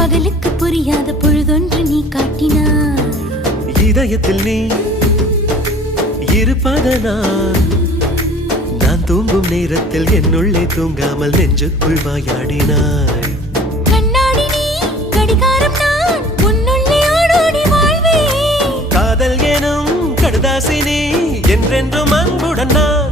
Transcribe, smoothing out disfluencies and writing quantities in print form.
பகலுக்கு புரியாத பொழுதொன்று நீ காட்டினாய். இதயத்தில் நீ இருப்பதனால் நான் தூங்கும் நேரத்தில் என்னுள்ளே தூங்காமல் நெஞ்சுக்குள் வாயாடினாய். கண்ணாடி நீ கடிகாரம் நான் உன்னுள்ளே ஓடோடி வாழ்வேன். காதல் எனும் கடுதாசி நீ என்றென்றும் அன்புடன் நான்